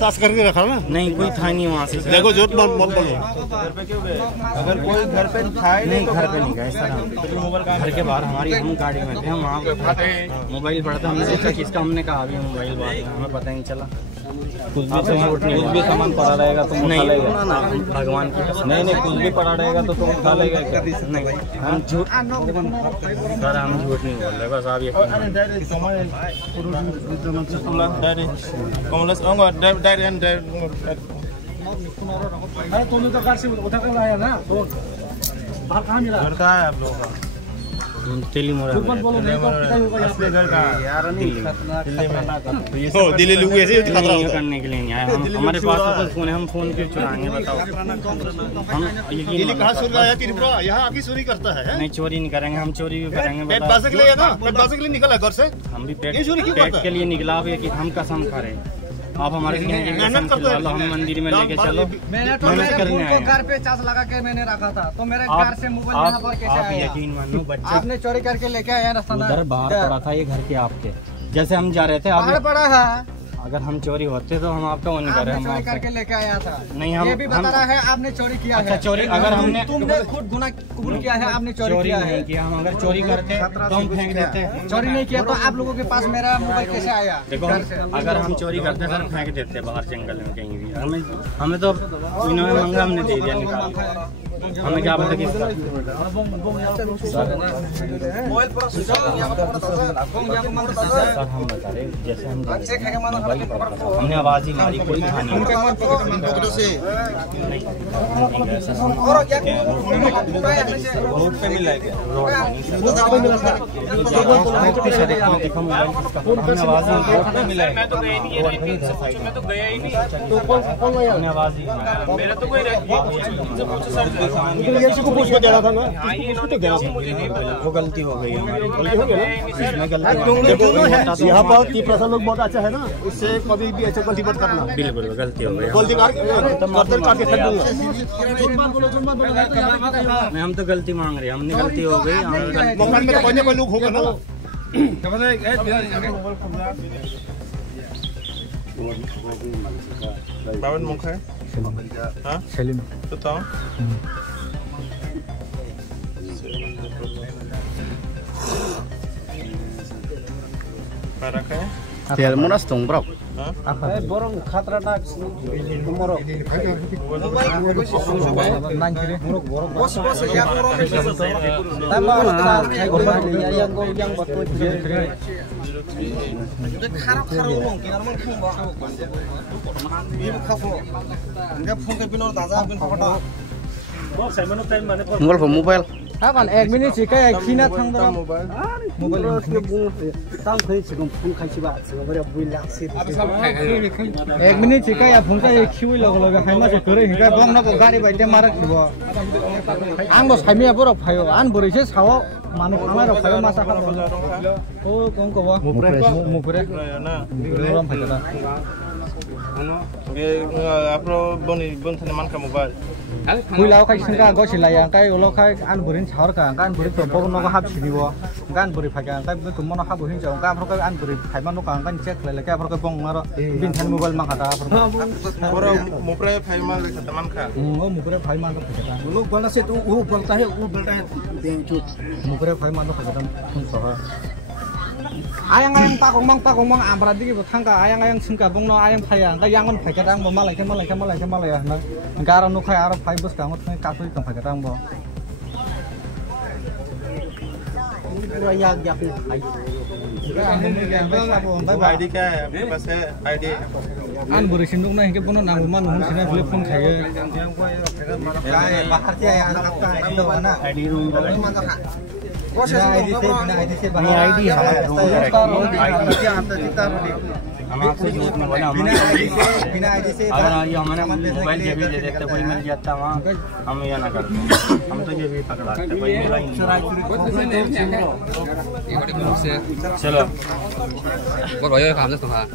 सास करके रखा ना? नहीं, कोई था नहीं वहाँ से। देखो झूठ मत बोलो। घर पे क्यों गए? अगर कोई घर पे था नहीं, घर पे नहीं गए सर। हम घर के बाहर हमारी हम गाड़ी में थे, हम वहाँ पे मोबाइल पड़ा था। हमने सोचा किसका, हमने कहा अभी मोबाइल बात हमें पता ही नहीं चला। कुछ भी सामान पड़ा रहेगा तो नहीं ना, भगवान की कसम। नहीं, कुछ भी पड़ा रहेगा तो तुम उठा लेगा क्या? नहीं, हम झूठ सर, हम झूठ नहीं बोल रहे, बस आप ये तुमने तो कार से उठा कर लाया ना, तो बाहर कहाँ मिला? घर कहाँ है आप लोगों का? दिल्ली मोड़ बोलो नहीं तो पिता होगा असली घर कहाँ है? यार, दिल्ली हो दिल्ली लोग ऐसे खतरा होता है करने के लिए नहीं आए हम। हमारे पास तो फोन है, हम फोन क्यों चुराएंगे बताओ? हम दिल्ली कहाँ चोरी आया? त्रिपुरा यहाँ आके चोरी करता है? नहीं, चोरी नहीं करेंगे, हम चोरी भी करेंगे। पेट बासे के लिए ना, पेट बासे के लिए निकला घर से। हम भी पेट के लिए निकला हुआ कि हम कसम खा रहे हैं। आप हमारे मेहनत करते, हम मंदिर में लेके चलो। मैंने तो मेरे घर पे चार्ज लगा के मैंने रखा था, तो मेरे घर से मोबाइल यहाँ पर कैसे आया? यकीन मानो बच्चे आपने चोरी करके लेके आया ना? उधर बाहर पड़ा था ये घर के आपके, जैसे हम जा रहे थे। बाहर पड़ा है। अगर हम चोरी होते तो हम आपका वो नहीं कर रहे। हम चोरी करके लेके आया था। नहीं, हम ये भी बता रहा है आपने चोरी किया है। चोरी अगर हमने, तुमने खुद गुनाह कबूल किया है, आपने चोरी किया है। हम अगर चोरी करते तो हम फेंक देते। चोरी नहीं किया तो आप लोगों के पास मेरा मोबाइल कैसे आया? देखो, अगर हम चोरी करते सर फेंक देते बाहर जंगल में कहीं भी। हमें तो इन्होंने मंगा, हमने दे दिया निकाल। हमें क्या पता किसका। सर हम बता रहे, जैसे हमने आवाज ही मारी, कोई कहानी रोड पे मिला है क्या? मैं तो गया नहीं, मैं तो गया ही नहीं। आवाज ही मेरा तो कोई को पूछ के देना था ना। वो गलती हो गई हमारी। यहाँ पर 30% लोग बहुत अच्छा है ना, इससे कभी भी ऐसे गलती मत करना। बिल्कुल गलती हो गई। गलती नहीं, हम तो गलती मांग रहे हैं, हमने गलती हो गई। मकान में कोई लोग होगा ना। बावन मुख है? हाँ? बताओ। Parah kayak? Tiada munas dong bro. borong khatra nak moro bos ya yang betul mobile Kapan? Minit sih kayak kina thang berapa? Mobile tahu kau sebelum pun kau coba sebelum build sih. Minit sih kayak pun kayak kiwi logo hai masih kering kayak bang nak gari baik dia marah kibo. Anglos hai mia berapa hayo? An beri sih sawo mana kamera hayo masa apa? Oh kau kau wah mupre. Orang hai kita. Apro boni teman kamu mobile. Kui lau kai singka go silayang kai ulo kai an burin chhor ka kan burin to bo no hab chinibo kan buri phaga kai bu tum no hab hin jong ka apro kai an buri phaiman no kan kan check lele kai apro kai bong maro bin than mobile mang khata apro mupre phaiman le teman ka mupre phaiman no phata ulo bala se tu bolta hai deng chut mupre phaiman no phata phun soha ayang pakong ambra digi thangka ayang singka bong no ayang phaya ka yangon phai ka bo malai ya na garo no khai aro phai bus ka ngot ka sui tong phai ka bo pura yak ai ID क्या है आपके पास है? ID an buri sindung na hinge bono nang man hun sina telepon khaye bahar se aya na ID room ID से ID है हम आपको झूठ नहीं बोला। बिना आईडी से अगर ये हमारे मोबाइल ये भी दे देते कोई मिल जाता वहाँ हम ये ना करते। हम तो ये भी पकड़ाते कोई मिला ही नहीं। चलो बोल भाई काम से तुम्हारा